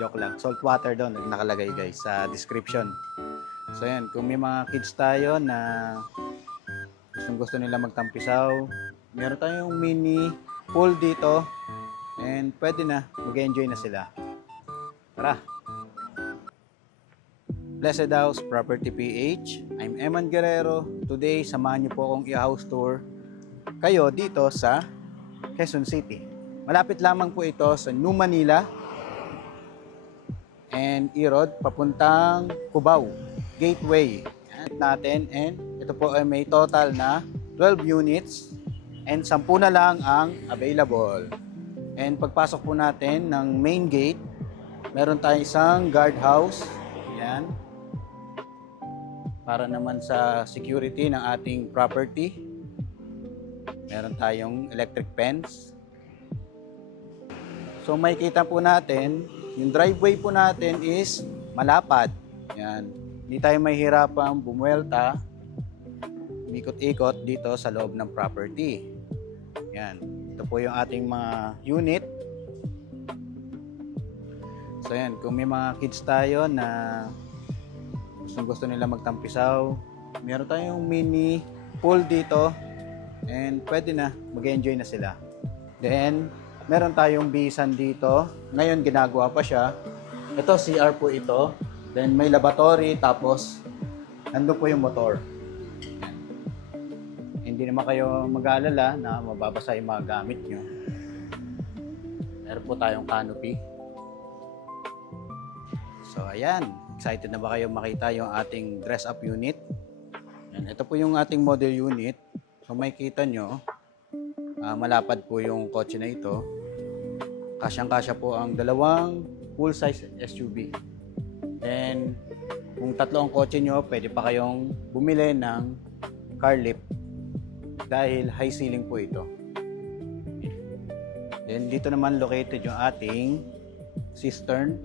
Joke lang. Salt water doon, nakalagay guys sa description. So yan, kung may mga kids tayo na gusto nila magtampisaw, meron tayong mini pool dito and pwede na, mag-enjoy na sila. Tara! Blessed House Property PH. I'm Eman Guerrero. Today, samahan niyo po akong i-house tour kayo dito sa Quezon City. Malapit lamang po ito sa New Manila and Erod papuntang Cubao Gateway natin, and ito po ay may total na 12 units and 10 na lang ang available. And pagpasok po natin ng main gate, meron tayong isang guardhouse. Yan. Para naman sa security ng ating property. Meron tayong electric fence. So makikita po natin, yung driveway po natin is malapad. Yan. Hindi tayo mahihirapang bumuelta, umikot-ikot dito sa loob ng property. Yan. Ito po yung ating mga unit. So yan, kung may mga kids tayo na gusto nila magtampisaw, meron tayong mini pool dito and pwede na, mag-enjoy na sila. Then, meron tayong bisan dito. Ngayon, ginagawa pa siya. Ito, CR po ito. Then, may lavatory, tapos nandun po yung motor. Yan. Hindi naman kayo mag-aalala na mababasa yung mga gamit nyo. Meron po tayong canopy. So, ayan. Excited na ba kayo makita yung ating dress-up unit? Yan. Ito po yung ating model unit. So, makikita nyo, malapad po yung kotse na ito. Kasyang-kasya po ang dalawang full-size SUV. Then, kung tatlo ang kotse nyo, pwede pa kayong bumili ng car lift dahil high ceiling po ito. Then, dito naman located yung ating cistern.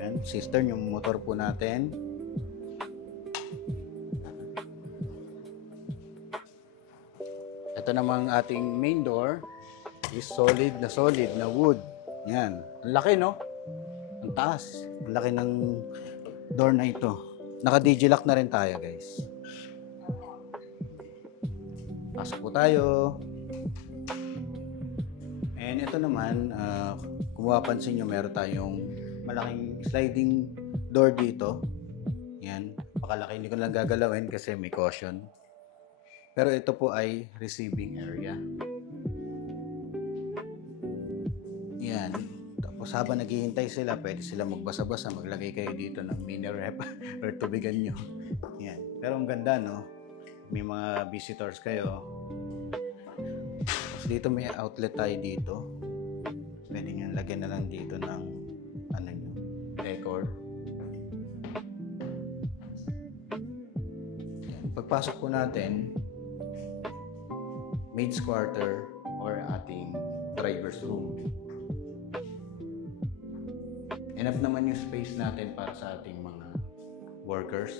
Yan, cistern yung motor po natin. Ito namang ating main door is solid na wood. Yan. Ang laki, no? Ang taas. Ang laki ng door na ito. Naka-digilock na rin tayo, guys. Pasok po tayo. And ito naman, kung mapapansin nyo, meron tayong malaking sliding door dito. Yan. Pakalaki. Hindi ko lang gagalawin kasi may caution. Pero ito po ay receiving area. Yan. Tapos habang naghihintay sila, pwede sila magbasa-basa. Maglagay kayo dito ng mini rep or tubigan nyo. Yan. Pero ang ganda, no? May mga visitors kayo. Tapos dito may outlet tayo dito. Pwede nyo lagyan na lang dito ng ano nyo, decor. Yan. Pagpasok po natin, maid's quarter or ating driver's room. Enough naman yung space natin para sa ating mga workers.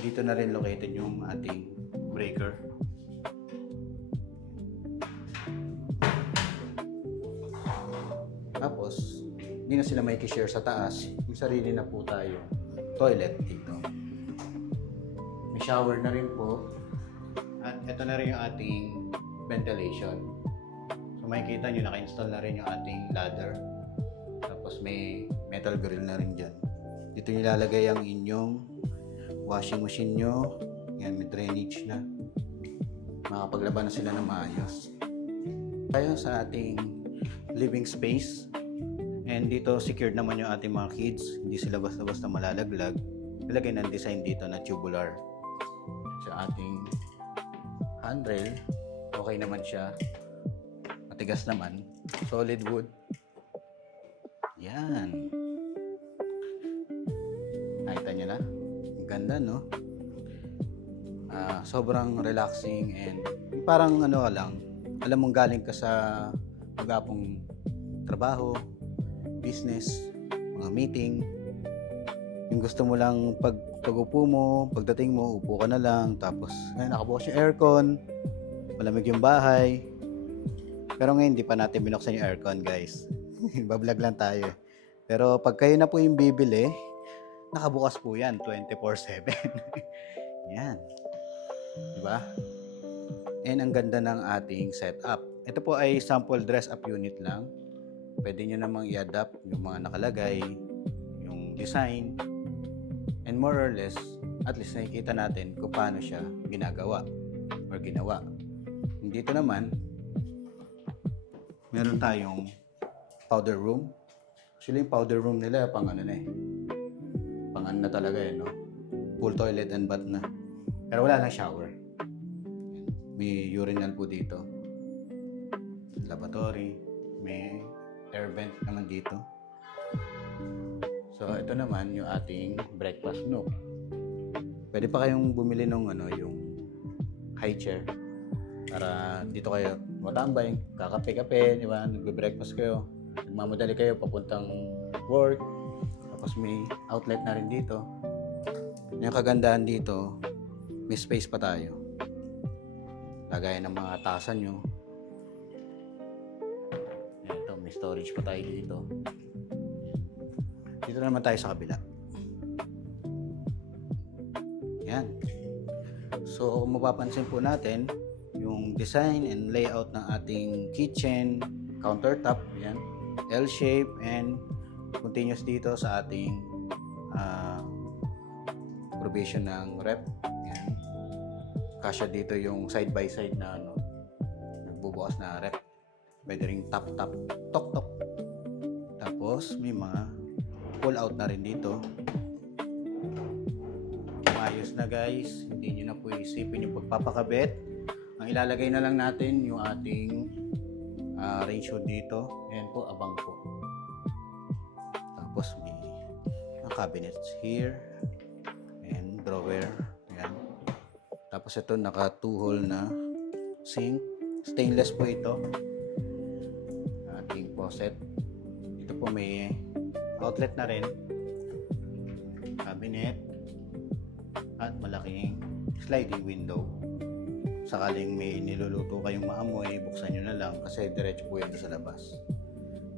Dito na rin located yung ating breaker. Tapos, hindi na sila may share sa taas. May sarili na po tayo toilet dito. May shower na rin po. At ito na rin yung ating ventilation. So makikita nyo, naka-install na rin yung ating ladder. Tapos may metal grill na rin dyan. Dito nyo ilalagay ang inyong washing machine nyo. Yan, may drainage na. Makapaglaban na sila ng maayos. Tayo sa ating living space. And dito secured naman yung ating mga kids. Hindi sila basta-basta malalaglag. Ilagay ng design dito na tubular. Sa ating handrail, okay naman siya. Matigas naman. Solid wood. Yan. Nakita nyo na? Ang ganda, no? Sobrang relaxing and parang ano lang, alam mong galing ka sa magapong trabaho, business, mga meeting. Yung gusto mo lang pag-upo mo, pagdating mo, upo ka na lang. Tapos, nakabukas yung aircon, malamig yung bahay. Pero ngayon, hindi pa natin binuksan yung aircon, guys. Bablog lang tayo. Pero pag kayo na po yung bibili, nakabukas po yan, 24/7. Yan. Diba? And ang ganda ng ating setup. Ito po ay sample dress-up unit lang. Pwede nyo namang i-adapt yung mga nakalagay, yung design, and more or less, at least nakikita natin kung paano siya ginagawa or ginawa. Dito naman, meron tayong powder room. Actually, yung powder room nila, pang ano na eh. Pang ano na talaga eh, no? Full toilet and bath na. Pero wala lang shower. May urinal po dito. Lavatory. May air vent naman dito. So, ito naman yung ating breakfast nook. Pwede pa kayong bumili ng ano, yung high chair. Para dito kayo matambay, kakape-kape, di ba? Nagbe-breakfast kayo. Nagmamadali kayo papuntang work. Tapos may outlet na rin dito. Yung kagandahan dito, may space pa tayo. Lagay ng mga tasan nyo. Ito, may storage pa tayo dito. Dito naman tayo sa kabila. Yan. So, kung mapapansin po natin, yung design and layout ng ating kitchen, countertop, yan, L-shape and continuous dito sa ating provision ng rep. Yan. Kasya dito yung side by side na ano, nagbubukas na rep. Pwede ring top, tok. Tapos may mga pull out na rin dito. Ayos na guys, hindi nyo na po isipin yung pagpapakabit. Ang ilalagay na lang natin yung ating range hood dito. Ayan po, abang po. Tapos may cabinets here and drawer. Ayan. Tapos ito naka 2-hole na sink. Stainless po ito. Ating faucet. Ito po may outlet na rin. Cabinet. At malaking sliding window. Sakaling may niluluto kayong maamoy, buksan nyo na lang kasi diretso po yan sa labas.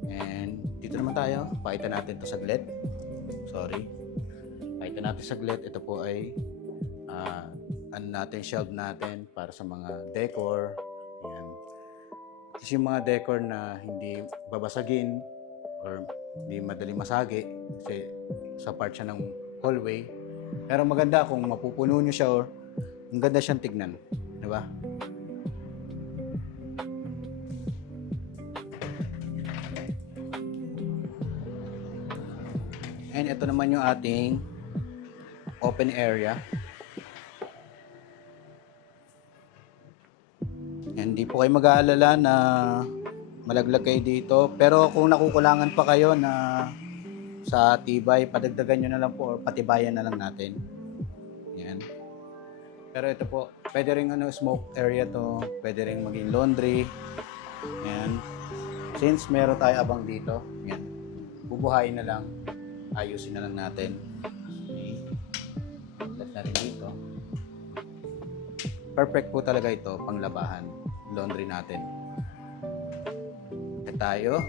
And dito naman tayo. Pakita natin ito saglit. Sorry. Pakita natin saglit. Ito po ay ano natin, shelf natin para sa mga decor. Yan. Kasi yung mga decor na hindi babasagin or hindi madali masagi kasi sa part siya ng hallway. Pero maganda kung mapupuno nyo siya or ang ganda siyang tignan. Di ba? And ito naman yung ating open area. Hindi po kayo mag-aalala na malaglag kayo dito. Pero kung nakukulangan pa kayo na sa tibay, padagdagan nyo na lang po or patibayan na lang natin. Yan. Pero ito po, pwede rin smoke area to, pwede rin maging laundry. Yan. Since meron tayo abang dito, yan. Bubuhayin na lang, ayusin na lang natin. Okay. Let na rin dito. Perfect po talaga ito panglabahan, laundry natin. Ito tayo.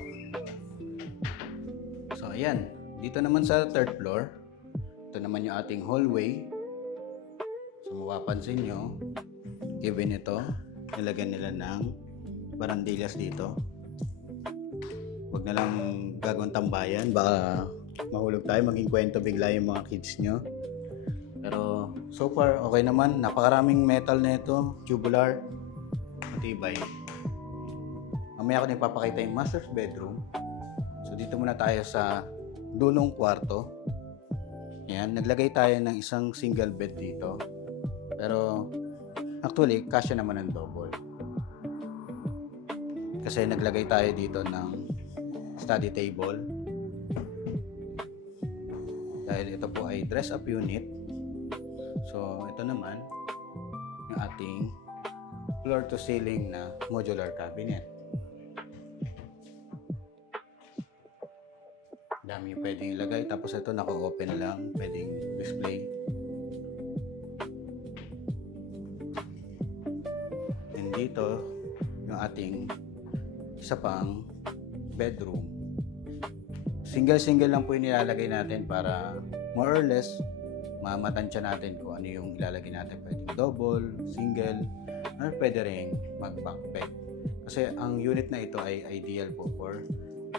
So ayan. Dito naman sa third floor, ito naman yung ating hallway. So mapapansin nyo, given ito, nilagyan nila ng barandillas dito. Huwag na lang gagawin tambayan, baka mahulog tayo, maging kwento bigla yung mga kids nyo. Pero so far, okay naman. Napakaraming metal na ito, tubular, matibay. Mamaya ko na ipapakita yung master's bedroom. So dito muna tayo sa dulong kwarto. Yan, naglagay tayo ng isang single bed dito. Pero actually, kasya naman ng double. Kasi naglagay tayo dito ng study table. Dahil ito po ay dress-up unit. So, ito naman yung ating floor-to-ceiling na modular cabinet. Dami yung pwedeng ilagay. Tapos ito naka-open lang. Pwedeng display. And dito, yung ating isa pang bedroom. Single lang po yung nilalagay natin para more or less mamatansya natin kung ano yung ilalagay natin. Pwede double, single, or pwede rin mag-bunk bed. Kasi ang unit na ito ay ideal po for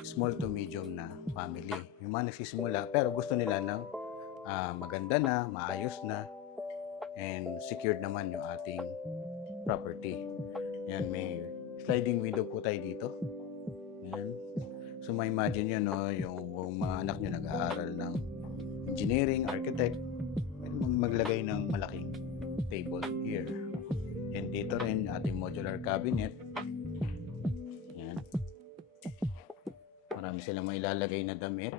small to medium na family. Yung mga nagsisimula pero gusto nila ng maganda na, maayos na, and secured naman yung ating property. Yan, may sliding window po tayo dito. Yan. So, ma-imagine nyo, no, yung mga anak nyo nag-aaral ng engineering, architect, maglagay ng malaking table here. And dito rin ating modular cabinet. Yan. Marami silang mailalagay na damit.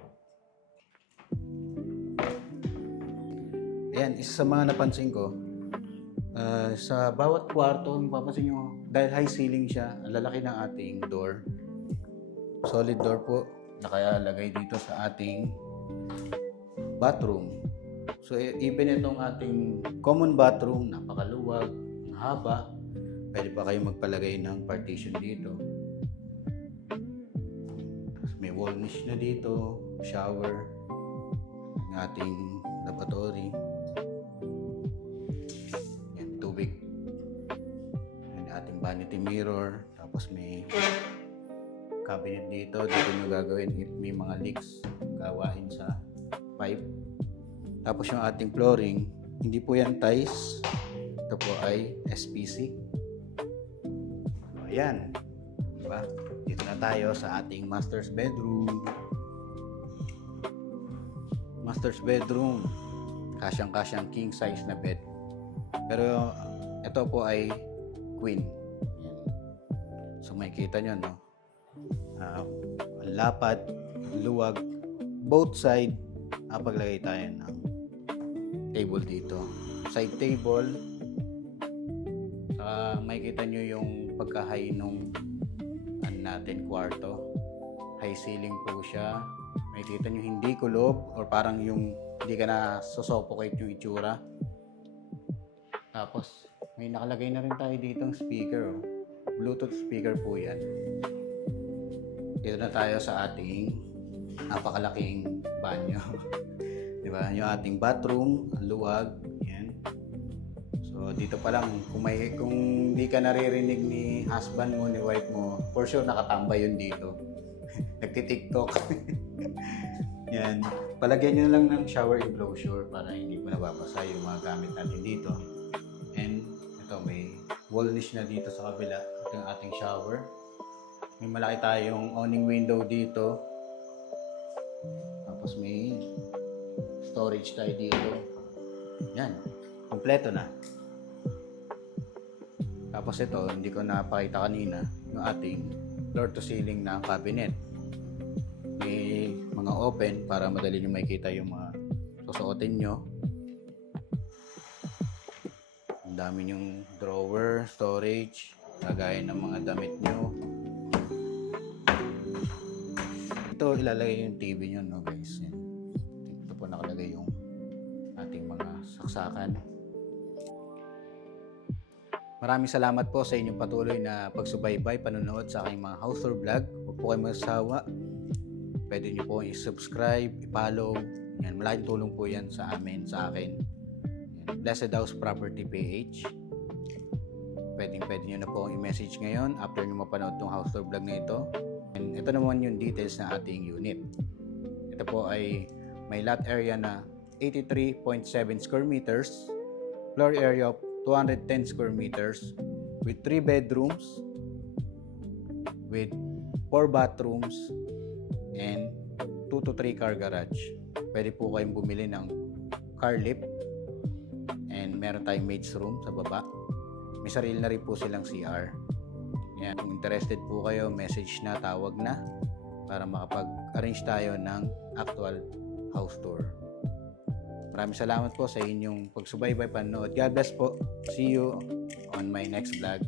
Ayan, isa sa mga napansin ko, sa bawat kwarto, mapapansin nyo, dahil high ceiling siya, ang lalaki ng ating door. Solid door po, nakalagay dito sa ating bathroom. So, even itong ating common bathroom, napakaluwag, haba, pwede pa kayo magpalagay ng partition dito. May wall niche na dito, shower, ang ating lavatory. Yan, tubig. Yan, ating vanity mirror. Tapos may cabinet dito. Dito nyo gagawin if may mga leaks, gawain sa pipe. Tapos yung ating flooring, hindi po yan tiles. Ito po ay SPC. So, ayan. Diba? Dito na tayo sa ating master's bedroom. Master's bedroom. Kasyang-kasyang king size na bed. Pero ito po ay queen. Ayan. So makikita nyo, no? Ang lapad, luwag, both side, paglagay tayo ng table dito. Side table. Makikita nyo yung pagka-high nung natin kwarto. High ceiling po siya. Makikita nyo hindi kulob or parang yung hindi ka na susuffocate yung itsura. Tapos may nakalagay na rin tayo dito ng speaker. Oh. Bluetooth speaker po yan. Dito na tayo sa ating napakalaking banyo. Diba? Yung ating bathroom, ang luwag. Yan. So, dito pa lang, kung hindi ka naririnig ni husband mo, ni wife mo, for sure nakatambay yun dito. Nagti-TikTok. Yan. Palagyan nyo lang ng shower enclosure para hindi po nababasa yung mga gamit natin dito. And ito, may wall niche na dito sa kabila. Ito yung ating shower. May malaki tayong awning window dito. Tapos may storage tayo dito. Yan. Kompleto na. Tapos ito, hindi ko napakita kanina, yung ating floor to ceiling na cabinet. May mga open para madali nyo makikita yung mga susuotin nyo. Ang dami yung drawer, storage, lagayan ng mga damit nyo. Ito ilalagay yung TV nyo, no guys. Yan. Ito po nakalagay yung ating mga saksakan. Maraming salamat po sa inyong patuloy na pagsubaybay, panonood sa aking mga house tour vlog. Huwag po kayo magsasawa. Pwede nyo po i-subscribe, i-follow. Yan, malaking tulong po yan sa amin, sa akin. Yan, Blessed House Property PH. Pwede nyo na po i-message ngayon after nyo mapanood tong house tour vlog na ito. And ito naman yung details na ating unit. Ito po ay may lot area na 83.7 square meters, floor area of 210 square meters, with 3 bedrooms, with 4 bathrooms, and 2 to 3 car garage. Pwede po kayong bumili ng car lift, and meron tayong maid's room sa baba. May sarili na rin po silang CR. Yan. Kung interested po kayo, message na, tawag na para makapag-arrange tayo ng actual house tour. Maraming salamat po sa inyong pagsubaybay, panonood. God bless po. See you on my next vlog.